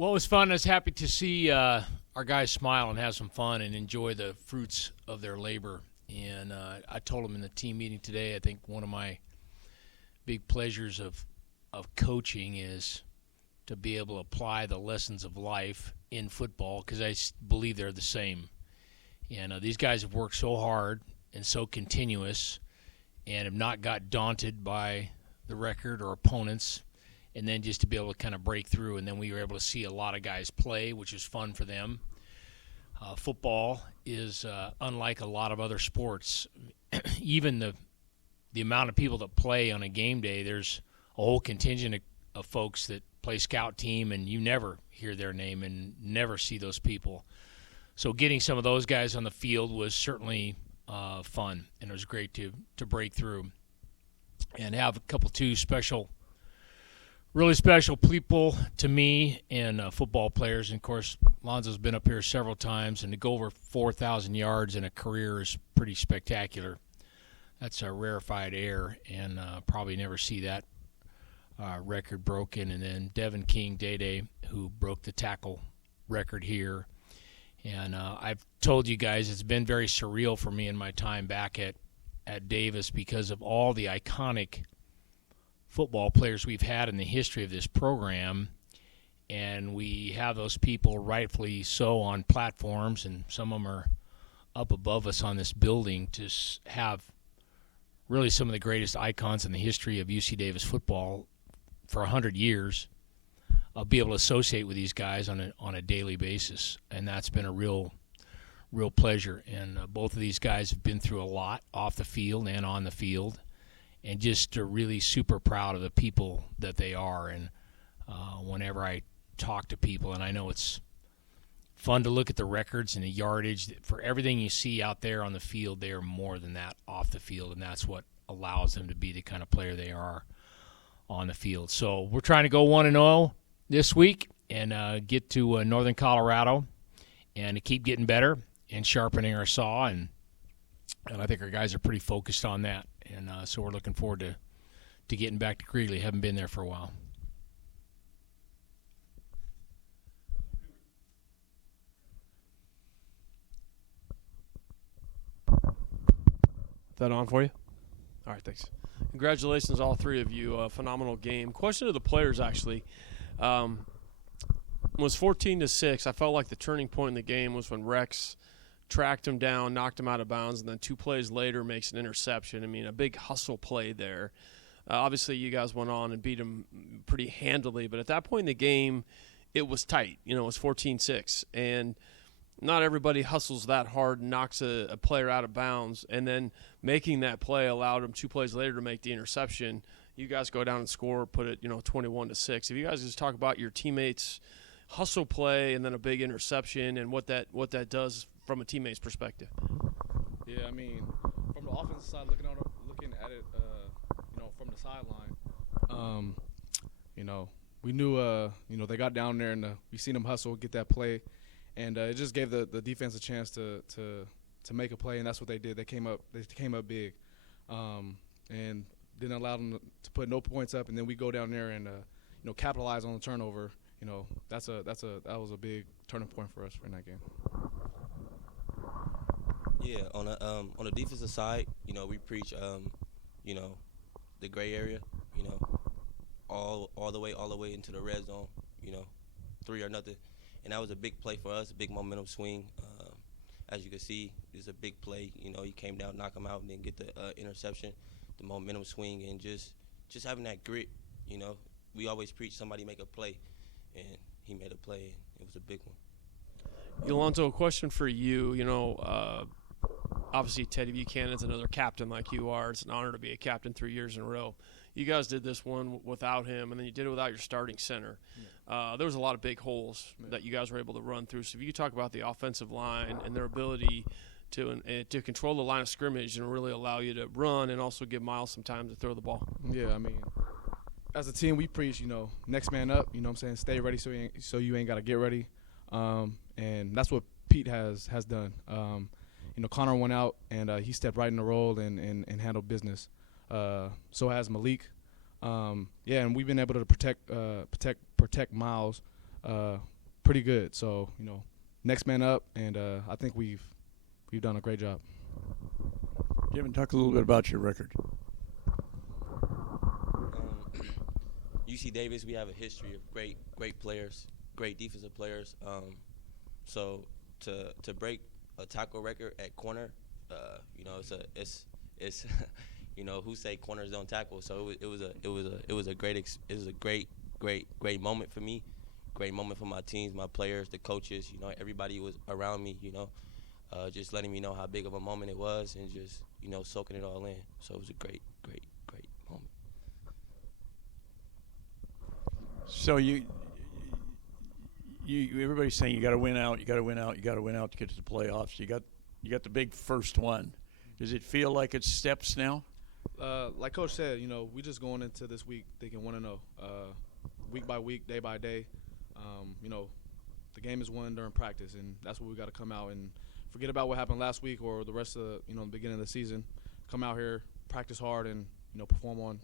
Well, it was fun. I was happy to see our guys smile and have some fun and enjoy the fruits of their labor. And I told them in the team meeting today, I think one of my big pleasures of coaching is to be able to apply the lessons of life in football, because I believe they're the same. And these guys have worked so hard and so continuous and have not got daunted by the record or opponents, and then just to be able to kind of break through. And then we were able to see a lot of guys play, which is fun for them. Football is unlike a lot of other sports. Even the amount of people that play on a game day, there's a whole contingent of folks that play scout team, and you never hear their name and never see those people. So getting some of those guys on the field was certainly fun, and it was great to break through and have a couple really special people to me and football players. And, of course, Lonzo's been up here several times, and to go over 4,000 yards in a career is pretty spectacular. That's a rarefied air, and probably never see that record broken. And then Devon King, Day, who broke the tackle record here. And I've told you guys it's been very surreal for me in my time back at Davis because of all the iconic football players we've had in the history of this program. And we have those people rightfully so on platforms, and some of them are up above us on this building, to have really some of the greatest icons in the history of UC Davis football for 100 years. Be able to associate with these guys on a daily basis, and that's been a real pleasure. And both of these guys have been through a lot off the field and on the field, and just really super proud of the people that they are. And whenever I talk to people, and I know it's fun to look at the records and the yardage, for everything you see out there on the field, they are more than that off the field, and that's what allows them to be the kind of player they are on the field. So we're trying to go 1-0 this week and get to Northern Colorado and to keep getting better and sharpening our saw, and I think our guys are pretty focused on that. And so we're looking forward to getting back to Greeley. Haven't been there for a while. Is that on for you? All right, thanks. Congratulations, all three of you. Phenomenal game. Question to the players, actually. Was 14-6. I felt like the turning point in the game was when Rex tracked him down, knocked him out of bounds, and then 2 plays later makes an interception. I mean, a big hustle play there. Obviously, you guys went on and beat him pretty handily, but at that point in the game, it was tight. It was 14-6, and not everybody hustles that hard and knocks a player out of bounds, and then making that play allowed him 2 plays later to make the interception. You guys go down and score, put it 21-6. If you guys just talk about your teammates' hustle play and then a big interception and what that does from a teammate's perspective. Yeah, I mean, from the offensive side, looking at it, from the sideline, we knew, they got down there and we seen them hustle, get that play, and it just gave the defense a chance to make a play, and that's what they did. They came up big, and didn't allow them to put no points up, and then we go down there and capitalize on the turnover. That was a big turning point for us in that game. Yeah, on the defensive side, we preach, the gray area, all the way into the red zone, 3 or nothing, and that was a big play for us, a big momentum swing. As you can see, it's a big play. He came down, knock him out, and then get the interception, the momentum swing, and just having that grit. We always preach somebody make a play, and he made a play, and it was a big one. Ulonzo, a question for you. Obviously Teddy Buchanan's another captain like you are. It's an honor to be a captain 3 years in a row. You guys did this one without him, and then you did it without your starting center. Yeah. There was a lot of big holes that you guys were able to run through. So if you could talk about the offensive line and their ability to control the line of scrimmage and really allow you to run and also give Miles some time to throw the ball. Yeah, I mean, as a team, we preach, next man up, stay ready so you ain't got to get ready. And that's what Pete has done. Connor went out, and he stepped right in the role and handled business. So has Malik. And we've been able to protect Miles pretty good. So, next man up, and I think we've done a great job. Devon, talk a little bit about your record. UC Davis, we have a history of great players, great defensive players. So to break a tackle record at corner, it's who say corners don't tackle. So it was a great moment for me, great moment for my teams, my players, the coaches. Everybody was around me. Just letting me know how big of a moment it was, and just soaking it all in. So it was a great moment. So everybody's saying you got to win out to get to the playoffs. You got the big first one. Does it feel like it's steps now? Like Coach said, we just going into this week thinking 1-0, week by week, day by day. The game is won during practice, and that's what we got to come out and forget about what happened last week or the rest of the beginning of the season. Come out here, practice hard, and perform on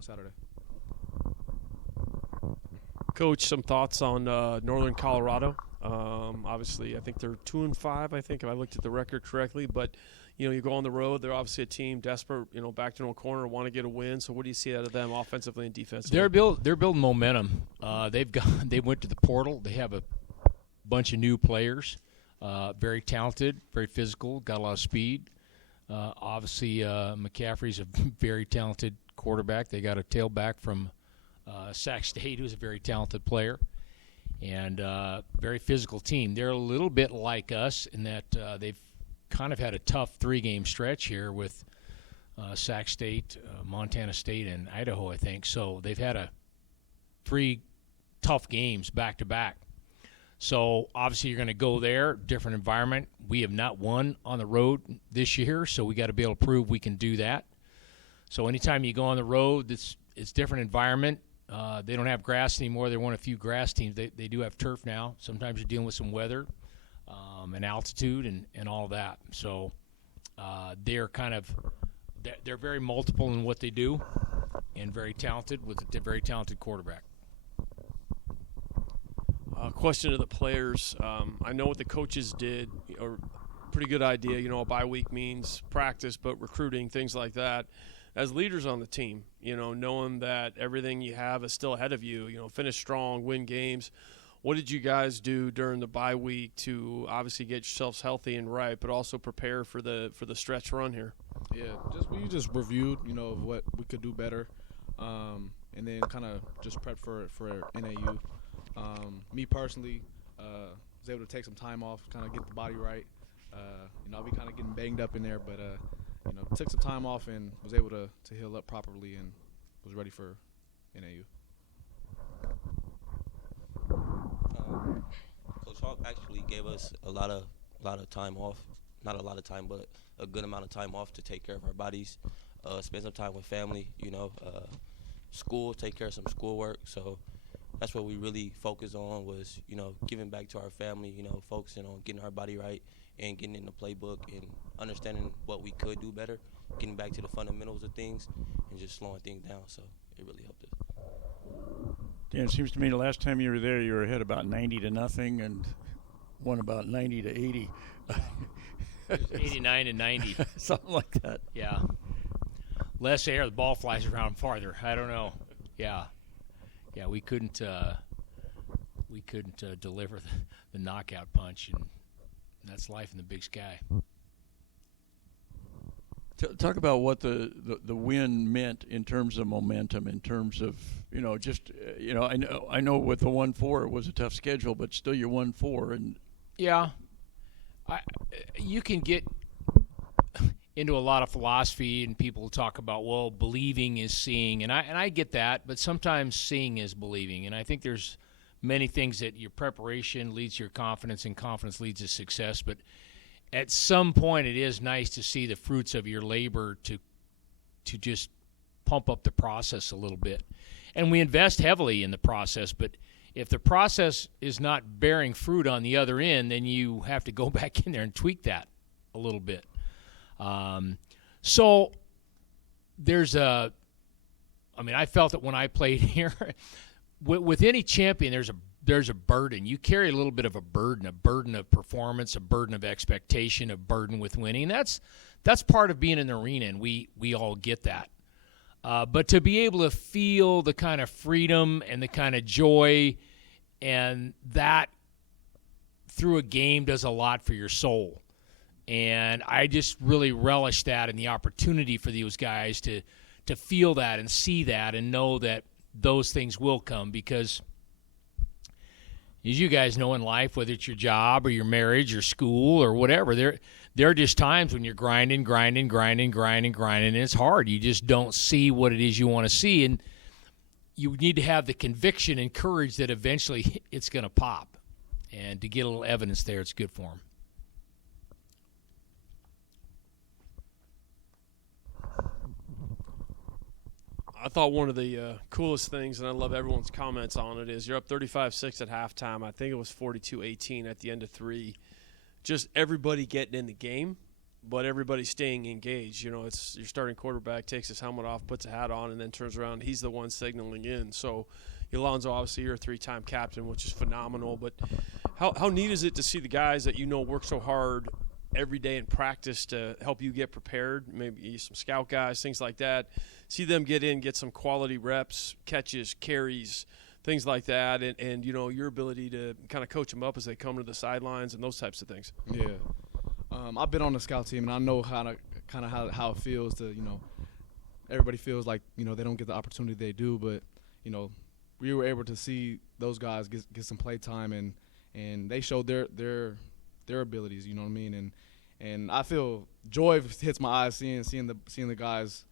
Saturday. Coach, some thoughts on Northern Colorado. Obviously, I think they're 2-5. I think if I looked at the record correctly, but you go on the road. They're obviously a team desperate. Backed into a corner, want to get a win. So, what do you see out of them offensively and defensively? They're building momentum. They went to the portal. They have a bunch of new players. Very talented, very physical, got a lot of speed. Obviously, McCaffrey's a very talented quarterback. They got a tailback from Sac State, who's a very talented player, and very physical team. They're a little bit like us in that they've kind of had a tough 3-game stretch here with Sac State, Montana State, and Idaho, I think. So they've had 3 tough games back-to-back. So obviously you're going to go there, different environment. We have not won on the road this year, so we got to be able to prove we can do that. So anytime you go on the road, it's different environment. They don't have grass anymore. They're one of a few grass teams. They do have turf now. Sometimes you're dealing with some weather and altitude and all that. So they're very multiple in what they do and very talented with a very talented quarterback. Question to the players. I know what the coaches did, a pretty good idea. A bye week means practice, but recruiting, things like that. As leaders on the team, knowing that everything you have is still ahead of you, finish strong, win games. What did you guys do during the bye week to obviously get yourselves healthy and right, but also prepare for the stretch run here? Yeah, we just reviewed, what we could do better, and then kind of just prep for NAU. Me personally, was able to take some time off, kind of get the body right. I'll be kind of getting banged up in there, but took some time off and was able to heal up properly and was ready for NAU. Coach Hawk actually gave us a lot of time off. Not a lot of time, but a good amount of time off to take care of our bodies, spend some time with family, school, take care of some schoolwork. So that's what we really focused on was, giving back to our family, focusing on getting our body right and getting in the playbook and understanding what we could do better, getting back to the fundamentals of things and just slowing things down. So it really helped us. Dan, it seems to me the last time you were there, you were ahead about 90-0 and won about 90-80. It was 89-90. Something like that. Yeah. Less air, the ball flies around farther. I don't know. Yeah. Yeah, we couldn't deliver the knockout punch, and that's life in the Big Sky. Talk about what the win meant in terms of momentum, in terms of I know with the 1-4 it was a tough schedule, but still you won 4 and yeah, you can get into a lot of philosophy, and people talk about, well, believing is seeing, and I get that, but sometimes seeing is believing, and I think there's many things that your preparation leads to your confidence, and confidence leads to success, but at some point it is nice to see the fruits of your labor to just pump up the process a little bit. And we invest heavily in the process, but if the process is not bearing fruit on the other end, then you have to go back in there and tweak that a little bit. So there's I felt that when I played here, with any champion, there's a there's a burden. You carry a little bit of a burden of performance, a burden of expectation, a burden with winning. That's part of being in the arena, and we all get that. But to be able to feel the kind of freedom and the kind of joy, and that through a game does a lot for your soul. And I just really relish that and the opportunity for those guys to feel that and see that and know that those things will come, because as you guys know in life, whether it's your job or your marriage or school or whatever, there are just times when you're grinding, and it's hard. You just don't see what it is you want to see, and you need to have the conviction and courage that eventually it's going to pop. And to get a little evidence there, it's good for them. I thought one of the coolest things, and I love everyone's comments on it, is you're up 35-6 at halftime. I think it was 42-18 at the end of 3. Just everybody getting in the game, but everybody staying engaged. You know, it's your starting quarterback takes his helmet off, puts a hat on, and then turns around. He's the one signaling in. So, Ulonzo, obviously, you're a 3-time captain, which is phenomenal. But how neat is it to see the guys that you know work so hard every day in practice to help you get prepared, maybe some scout guys, things like that, see them get in, get some quality reps, catches, carries, things like that, and you know, your ability to kind of coach them up as they come to the sidelines and those types of things. Yeah. I've been on the scout team, and I know how it feels to, you know, everybody feels like, you know, they don't get the opportunity they do, but, you know, we were able to see those guys get some play time, and they showed their abilities, you know what I mean? And I feel joy hits my eyes seeing the guys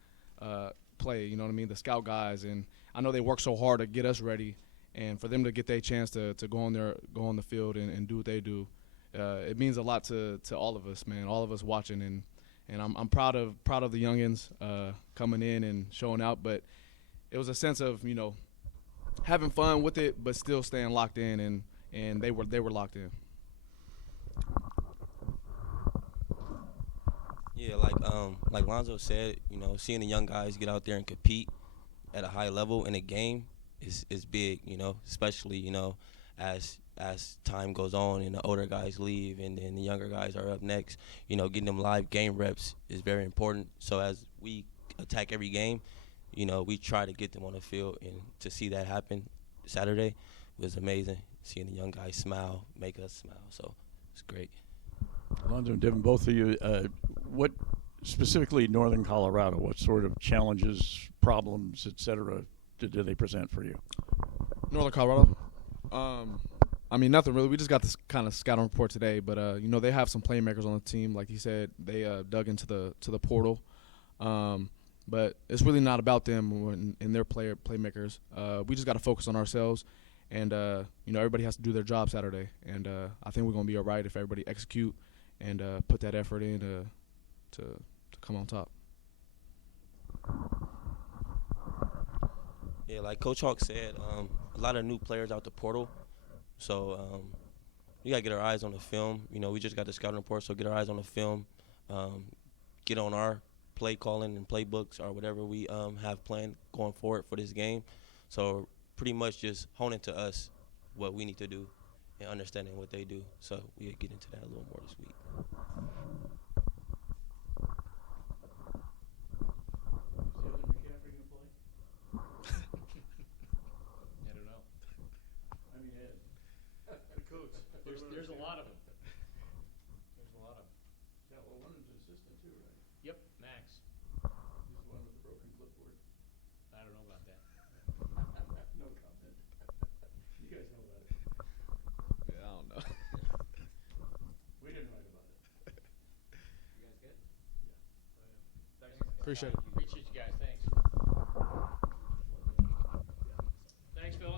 play, you know what I mean, the scout guys, and I know they work so hard to get us ready, and for them to get their chance to go on the field and do what they do, it means a lot to all of us, man, all of us watching, and I'm proud of the youngins coming in and showing out, but it was a sense of, you know, having fun with it, but still staying locked in, and they were locked in. Yeah, like Lonzo said, you know, seeing the young guys get out there and compete at a high level in a game is big, you know, especially, you know, as time goes on and the older guys leave and then the younger guys are up next, you know, getting them live game reps is very important. So as we attack every game, you know, we try to get them on the field, and to see that happen Saturday was amazing. Seeing the young guys smile, make us smile, so it's great. Lonzo and Devon, both of you, what specifically Northern Colorado, what sort of challenges, problems, et cetera, do they present for you? Northern Colorado? I mean, nothing really. We just got this kind of scouting report today, but, you know, they have some playmakers on the team. Like he said, they dug into the portal. But it's really not about them and their playmakers. We just got to focus on ourselves. And, you know, everybody has to do their job Saturday. And I think we're going to be all right if everybody execute and put that effort in to come on top. Yeah, like Coach Hawk said, a lot of new players out the portal. So we got to get our eyes on the film. You know, we just got the scouting report, so get our eyes on the film, get on our play calling and playbooks or whatever we have planned going forward for this game. So pretty much just honing to us what we need to do and understanding what they do. So we'll get into that a little more this week. I don't know. I mean, Coach, there's a lot of them. There's a lot of them. Yeah, well, one of them's an assistant too, right? Yep, Max. He's the one with the broken clipboard. I don't know about that. No comment. You guys know about it. Yeah, I don't know. We didn't write about it. You guys good? Appreciate it. Appreciate you